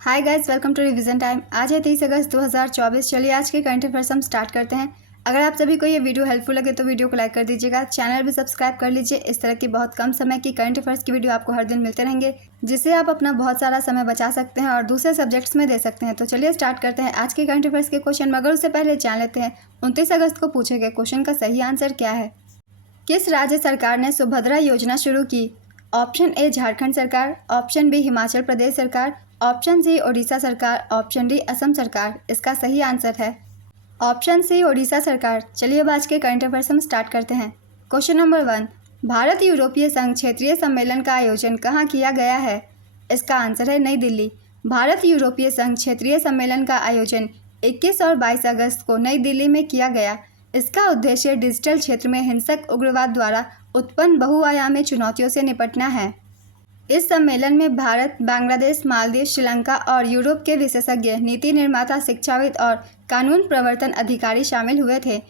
Hi guys, welcome to revision time. आज है 30 अगस्त 2024। चलिए आज के करंट अफेयर्स हम स्टार्ट करते हैं। अगर आप सभी को ये वीडियो हेल्पफुल लगे तो वीडियो को लाइक कर दीजिएगा, चैनल भी सब्सक्राइब कर लीजिए। इस तरह की बहुत कम समय की करंट अफेयर्स की वीडियो आपको हर दिन मिलते रहेंगे, जिससे आप अपना बहुत सारा समय बचा सकते हैं और दूसरे सब्जेक्ट्स में दे सकते हैं। तो चलिए स्टार्ट करते हैं आज के करंट अफेयर्स के क्वेश्चन। मगर उससे पहले जान लेते हैं 29 अगस्त को पूछे गए क्वेश्चन का सही आंसर क्या है। किस राज्य सरकार ने सुभद्रा योजना शुरू की? ऑप्शन ए झारखंड सरकार, ऑप्शन बी हिमाचल प्रदेश सरकार, ऑप्शन सी ओडिशा सरकार, ऑप्शन डी असम सरकार। इसका सही आंसर है ऑप्शन सी ओडिशा सरकार। चलिए अब आज के करंट अफेयर्स हम स्टार्ट करते हैं। क्वेश्चन नंबर 1, भारत यूरोपीय संघ क्षेत्रीय सम्मेलन का आयोजन कहाँ किया गया है? इसका आंसर है नई दिल्ली। भारत यूरोपीय संघ क्षेत्रीय सम्मेलन का आयोजन 21 और 22 अगस्त को नई दिल्ली में किया गया। इसका उद्देश्य डिजिटल क्षेत्र में हिंसक उग्रवाद द्वारा उत्पन्न बहुआयामी चुनौतियों से निपटना है। इस सम्मेलन में भारत, बांग्लादेश, मालदीव, श्रीलंका और यूरोप के विशेषज्ञ, नीति निर्माता, शिक्षाविद और कानून प्रवर्तन अधिकारी शामिल हुए थे।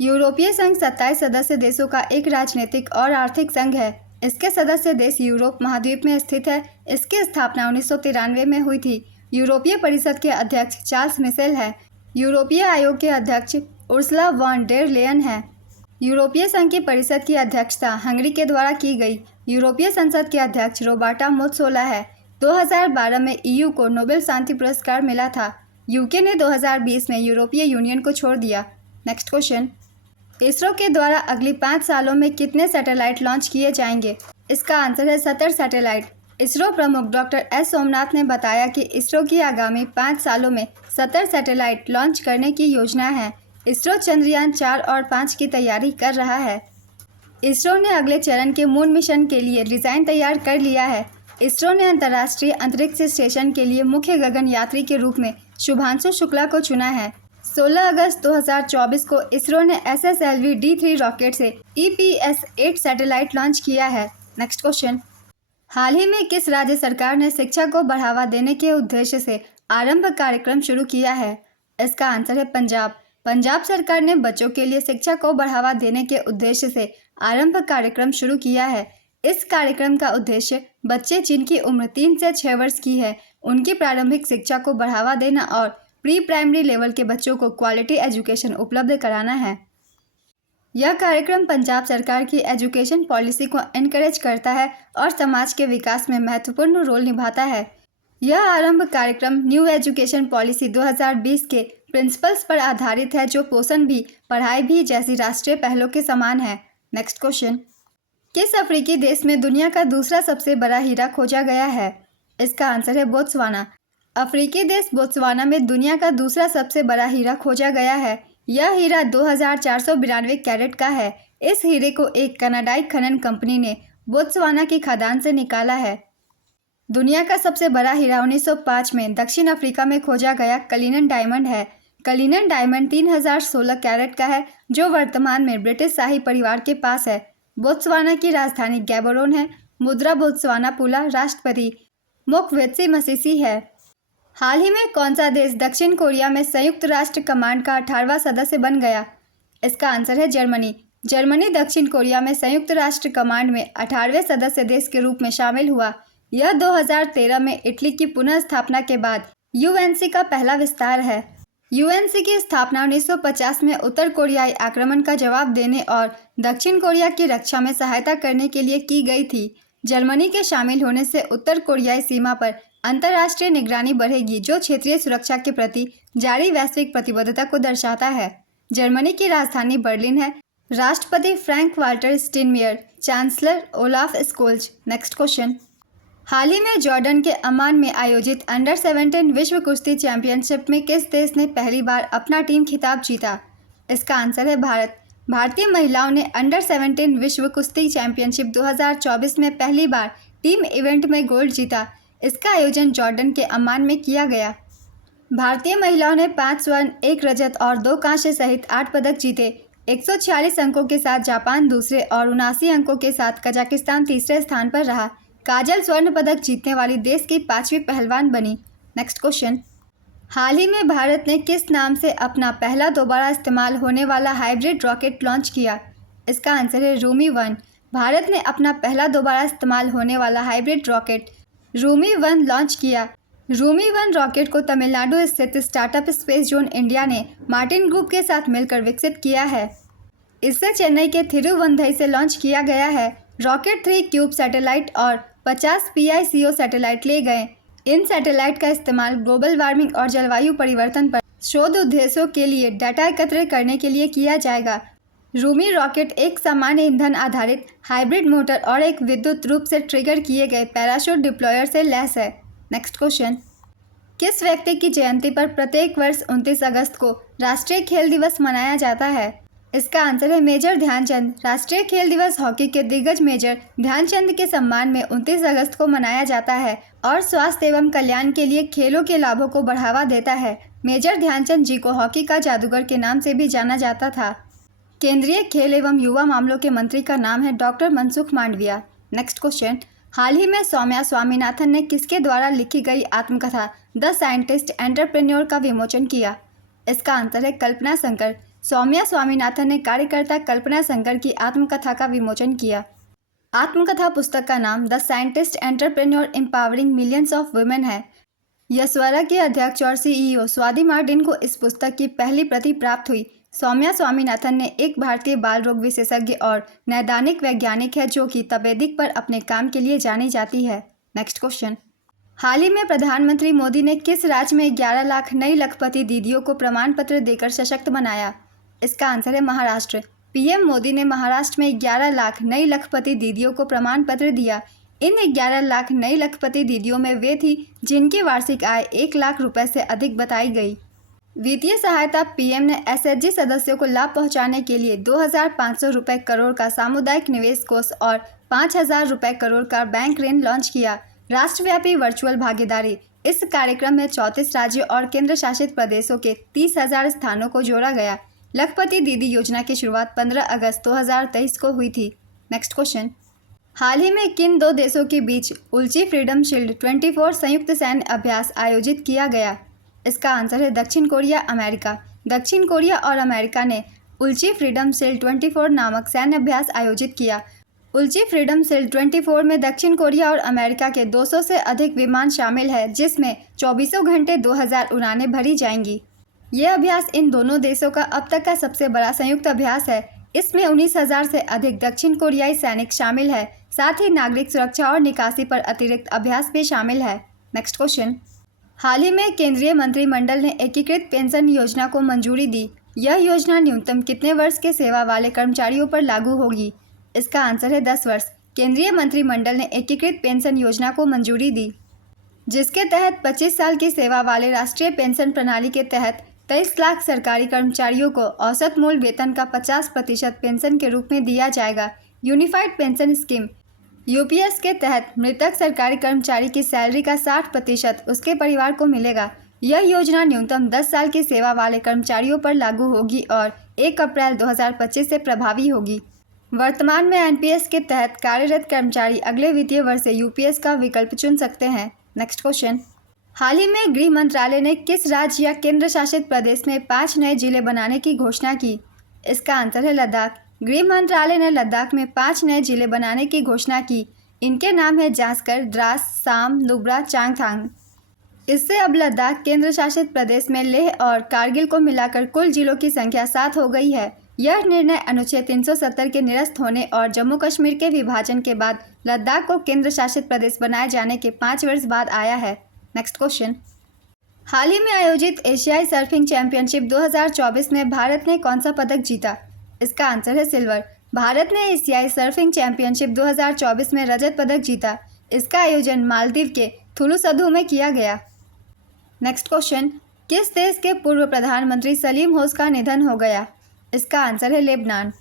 यूरोपीय संघ 27 सदस्य देशों का एक राजनीतिक और आर्थिक संघ है। इसके सदस्य देश यूरोप महाद्वीप में स्थित है। इसकी स्थापना 1993 में हुई थी। यूरोपीय परिषद के अध्यक्ष चार्ल्स मिशेल है। यूरोपीय आयोग के अध्यक्ष उर्सुला वॉन डेर लेयन है। यूरोपीय संघ की परिषद की अध्यक्षता हंगरी के द्वारा की गई। यूरोपीय संसद के अध्यक्ष रोबर्टा मेत्सोला है। 2012 में ईयू को नोबेल शांति पुरस्कार मिला था। यूके ने 2020 में यूरोपीय यूनियन को छोड़ दिया। नेक्स्ट क्वेश्चन, इसरो के द्वारा अगली 5 सालों में कितने सैटेलाइट लॉन्च किए जाएंगे? इसका आंसर है 70 सैटेलाइट। इसरो प्रमुख डॉक्टर एस सोमनाथ ने बताया कि इसरो की आगामी 5 सालों में 70 सैटेलाइट लॉन्च करने की योजना है। इसरो चंद्रयान 4 और 5 की तैयारी कर रहा है। इसरो ने अगले चरण के मून मिशन के लिए डिज़ाइन तैयार कर लिया है। इसरो ने अंतर्राष्ट्रीय अंतरिक्ष स्टेशन के लिए मुख्य गगन यात्री के रूप में शुभांशु शुक्ला को चुना है। 16 अगस्त 2024 को इसरो ने SSLV D3 रॉकेट से EPS-8 सैटेलाइट लॉन्च किया है। नेक्स्ट क्वेश्चन, हाल ही में किस राज्य सरकार ने शिक्षा को बढ़ावा देने के उद्देश्य से आरंभ कार्यक्रम शुरू किया है? इसका आंसर है पंजाब। पंजाब सरकार ने बच्चों के लिए शिक्षा को बढ़ावा देने के उद्देश्य से आरंभ कार्यक्रम शुरू किया है। इस कार्यक्रम का उद्देश्य बच्चे जिनकी उम्र 3 से 6 वर्ष की है, उनकी प्रारंभिक शिक्षा को बढ़ावा देना और प्री प्राइमरी लेवल के बच्चों को क्वालिटी एजुकेशन उपलब्ध कराना है। यह कार्यक्रम पंजाब सरकार की एजुकेशन पॉलिसी को एनकरेज करता है और समाज के विकास में महत्वपूर्ण रोल निभाता है। यह आरंभ कार्यक्रम न्यू एजुकेशन पॉलिसी 2020 के प्रिंसिपल्स पर आधारित है, जो पोषण भी, पढ़ाई भी जैसी राष्ट्रीय पहलों के समान है। नेक्स्ट क्वेश्चन, किस अफ्रीकी देश में दुनिया का दूसरा सबसे बड़ा हीरा खोजा गया है? इसका आंसर है बोत्सवाना। अफ्रीकी देश बोत्सवाना में दुनिया का दूसरा सबसे बड़ा हीरा खोजा गया है। यह हीरा 2492 कैरेट का है। इस हीरे को एक कनाडाई खनन कंपनी ने बोत्सवाना की खदान से निकाला है। दुनिया का सबसे बड़ा हीरा 1905 में दक्षिण अफ्रीका में खोजा गया कलिनन डायमंड है। कलिनन डायमंड 3016 कैरेट का है, जो वर्तमान में ब्रिटिश शाही परिवार के पास है। बोत्सवाना की राजधानी गैबोरोन है। मुद्रा बोत्सवाना पुला राष्ट्रपति मोक्वेत्सी मसीसी है। हाल ही में कौन सा देश दक्षिण कोरिया में संयुक्त राष्ट्र कमांड का 18वां सदस्य बन गया? इसका आंसर है जर्मनी। जर्मनी दक्षिण कोरिया में संयुक्त राष्ट्र कमांड में 18वें सदस्य देश के रूप में शामिल हुआ। यह 2013 में इटली की पुनः स्थापना के बाद यूएनसी का पहला विस्तार है। यूएनसी की स्थापना 1950 में उत्तर कोरियाई आक्रमण का जवाब देने और दक्षिण कोरिया की रक्षा में सहायता करने के लिए की गई थी। जर्मनी के शामिल होने से उत्तर कोरियाई सीमा पर अंतर्राष्ट्रीय निगरानी बढ़ेगी, जो क्षेत्रीय सुरक्षा के प्रति जारी वैश्विक प्रतिबद्धता को दर्शाता है। जर्मनी की राजधानी बर्लिन है। राष्ट्रपति Frank Walter Steinmeier, chancellor Olaf Scholz. Next question, हाल ही में जॉर्डन के अमान में आयोजित अंडर 17 विश्व कुश्ती चैंपियनशिप में किस देश ने पहली बार अपना टीम खिताब जीता? इसका आंसर है भारत। भारतीय महिलाओं ने अंडर 17 विश्व कुश्ती चैंपियनशिप 2024 में पहली बार टीम इवेंट में गोल्ड जीता। इसका आयोजन जॉर्डन के अमान में किया गया। भारतीय महिलाओं ने 5 स्वर्ण, 1 रजत और 2 कांस्य सहित 8 पदक जीते। 146 अंकों के साथ जापान दूसरे और 79 अंकों के साथ कजाकिस्तान तीसरे स्थान पर रहा। काजल स्वर्ण पदक जीतने वाली देश की 5वीं पहलवान बनी। नेक्स्ट क्वेश्चन, हाल ही में भारत ने किस नाम से अपना पहला दोबारा इस्तेमाल होने वाला हाइब्रिड रॉकेट लॉन्च किया? इसका आंसर है रूमी 1। भारत ने अपना पहला दोबारा इस्तेमाल होने वाला हाइब्रिड रॉकेट रूमी 1 लॉन्च किया। रूमी 1 रॉकेट को तमिलनाडु स्थित स्टार्टअप स्पेस जोन इंडिया ने मार्टिन ग्रुप के साथ मिलकर विकसित किया है। इससे चेन्नई के थिरुवंदई से लॉन्च किया गया है। रॉकेट 3 क्यूब सैटेलाइट और 50 PICO सैटेलाइट ले गए। इन सैटेलाइट का इस्तेमाल ग्लोबल वार्मिंग और जलवायु परिवर्तन पर शोध उद्देश्यों के लिए डाटा एकत्र करने के लिए किया जाएगा। रूमी रॉकेट एक सामान्य ईंधन आधारित हाइब्रिड मोटर और एक विद्युत रूप से ट्रिगर किए गए पैराशूट डिप्लॉयर से लैस है। नेक्स्ट क्वेश्चन, किस व्यक्ति की जयंती पर प्रत्येक वर्ष 29 अगस्त को राष्ट्रीय खेल दिवस मनाया जाता है? इसका आंसर है मेजर ध्यानचंद। राष्ट्रीय खेल दिवस हॉकी के दिग्गज मेजर ध्यानचंद के सम्मान में 29 अगस्त को मनाया जाता है और स्वास्थ्य एवं कल्याण के लिए खेलों के लाभों को बढ़ावा देता है। मेजर ध्यानचंद जी को हॉकी का जादूगर के नाम से भी जाना जाता था। केंद्रीय खेल एवं युवा मामलों के मंत्री का नाम है doctor Mansukh Mandaviya. Next question, हाल ही में सौम्या स्वामीनाथन ने किसके द्वारा लिखी गई आत्मकथा द साइंटिस्ट एंटरप्रेन्योर का विमोचन किया? इसका आंसर है कल्पना शंकर। सौम्या स्वामीनाथन ने कार्यकर्ता कल्पना शंकर की आत्मकथा का विमोचन किया। आत्मकथा पुस्तक का नाम the scientist entrepreneur empowering millions of women है। यशवरा के अध्यक्ष और CEO स्वाति मार्टिन को इस पुस्तक की पहली प्रति प्राप्त हुई। सौम्या स्वामीनाथन ने एक भारतीय बाल रोग विशेषज्ञ और नैदानिक वैज्ञानिक है जो कि तपेदिक पर अपने काम के लिए जानी जाती है। नेक्स्ट क्वेश्चन, हाल ही में प्रधानमंत्री मोदी ने किस राज्य में 11 लाख नई लखपति दीदियों को प्रमाण पत्र देकर सशक्त बनाया? इसका आंसर है महाराष्ट्र। PM मोदी ने महाराष्ट्र में 11 लाख नई लखपति दीदियों को प्रमाण पत्र दिया। इन 11 लाख नई लखपति दीदियों में वे थी जिनकी वार्षिक आय 1 लाख रुपए से अधिक बताई गई। वित्तीय सहायता PM ने SHG सदस्यों को लाभ पहुंचाने के लिए 2,500 रुपये करोड़ का सामुदायिक निवेश कोष और 5,000 रुपये करोड़ का बैंक ऋण लॉन्च किया। राष्ट्रव्यापी वर्चुअल भागीदारी। इस कार्यक्रम में 34 राज्यों और केंद्र शासित प्रदेशों के 30,000 स्थानों को जोड़ा गया। लखपति दीदी योजना की शुरुआत 15 अगस्त 2023 को हुई थी। नेक्स्ट क्वेश्चन, हाल ही में किन दो देशों के बीच उल्ची फ्रीडम शील्ड 24 संयुक्त सैन्य अभ्यास आयोजित किया गया? इसका आंसर है दक्षिण कोरिया अमेरिका। दक्षिण कोरिया और अमेरिका ने उल्ची फ्रीडम शील्ड 24 नामक सैन्य अभ्यास आयोजित किया। उल्ची फ्रीडम शील्ड 24 में दक्षिण कोरिया और अमेरिका के 200 से अधिक विमान शामिल है, जिसमें 24 घंटे 2000 उड़ानें भरी जाएंगी। यह अभ्यास इन दोनों देशों का अब तक का सबसे बड़ा संयुक्त अभ्यास है। इसमें 19,000 से अधिक दक्षिण कोरियाई सैनिक शामिल है। साथ ही नागरिक सुरक्षा और निकासी पर अतिरिक्त अभ्यास भी शामिल है। नेक्स्ट क्वेश्चन, हाल ही में केंद्रीय मंत्रिमंडल ने एकीकृत पेंशन योजना को मंजूरी दी। यह योजना न्यूनतम कितने वर्ष के सेवा वाले कर्मचारियों पर लागू होगी? इसका आंसर है 10 वर्ष। केंद्रीय मंत्रिमंडल ने एकीकृत पेंशन योजना को मंजूरी दी, जिसके तहत 25 साल की सेवा वाले राष्ट्रीय पेंशन प्रणाली के तहत 23 लाख सरकारी कर्मचारियों को औसत मूल वेतन का 50% पेंशन के रूप में दिया जाएगा। यूनिफाइड पेंशन स्कीम UPS के तहत मृतक सरकारी कर्मचारी की सैलरी का 60% उसके परिवार को मिलेगा। यह योजना न्यूनतम 10 साल की सेवा वाले कर्मचारियों पर लागू होगी और 1 अप्रैल 2025 से प्रभावी होगी। वर्तमान में NPS के तहत कार्यरत कर्मचारी अगले वित्तीय वर्ष से UPS का विकल्प चुन सकते हैं। नेक्स्ट क्वेश्चन, हाल ही में गृह मंत्रालय ने किस राज्य या केंद्र शासित प्रदेश में 5 नए जिले बनाने की घोषणा की? इसका आंसर है लद्दाख। गृह मंत्रालय ने लद्दाख में 5 नए जिले बनाने की घोषणा की। इनके नाम है जास्कर, द्रास, साम, नुब्रा, चांगथांग। इससे अब लद्दाख केंद्र शासित प्रदेश में लेह और कारगिल को मिलाकर कुल जिलों की संख्या 7 हो गई है। यह निर्णय अनुच्छेद 370 के निरस्त होने और जम्मू कश्मीर के विभाजन के बाद लद्दाख को केंद्र शासित प्रदेश बनाए जाने के 5 वर्ष बाद आया है। नेक्स्ट क्वेश्चन, हाल ही में आयोजित एशियाई सर्फिंग चैंपियनशिप 2024 में भारत ने कौन सा पदक जीता? इसका आंसर है सिल्वर। भारत ने एशियाई सर्फिंग चैंपियनशिप 2024 में रजत पदक जीता। इसका आयोजन मालदीव के थुलुसधु में किया गया। नेक्स्ट क्वेश्चन, किस देश के पूर्व प्रधानमंत्री सलीम होस का निधन हो गया? इसका आंसर है लेबनान।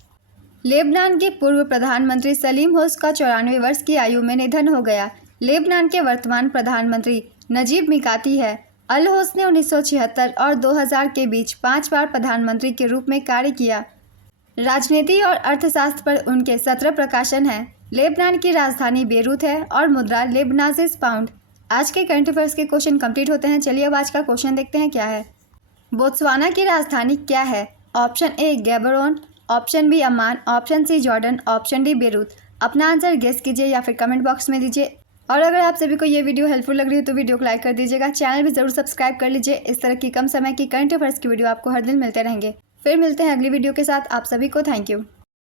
लेबनान के पूर्व प्रधानमंत्री सलीम होस का 94 वर्ष की आयु में निधन हो गया। लेबनान के वर्तमान प्रधानमंत्री नजीब मिकाती है। अल होस ने 1976 और 2000 के बीच 5 बार प्रधानमंत्री के रूप में कार्य किया। राजनीति और अर्थशास्त्र पर उनके 17 प्रकाशन हैं। लेबनान की राजधानी बेरूत है और मुद्रा लेबनाजीज पाउंड। आज के करंट अफेयर्स के क्वेश्चन कंप्लीट होते हैं। चलिए अब आज का क्वेश्चन देखते हैं क्या है। बोत्सवाना की राजधानी क्या है? Option A Gaborone, option B Amman, option C Jordan, option D Beirut. अपना आंसर गेस कीजिए या फिर कमेंट बॉक्स में दीजिए। और अगर आप सभी को ये वीडियो हेल्पफुल लग रही है तो वीडियो को लाइक कर दीजिएगा, चैनल भी जरूर सब्सक्राइब कर लीजिए। इस तरह की कम समय की करंट अफेयर्स की वीडियो आपको हर दिन मिलते रहेंगे। फिर मिलते हैं अगली वीडियो के साथ। आप सभी को थैंक यू।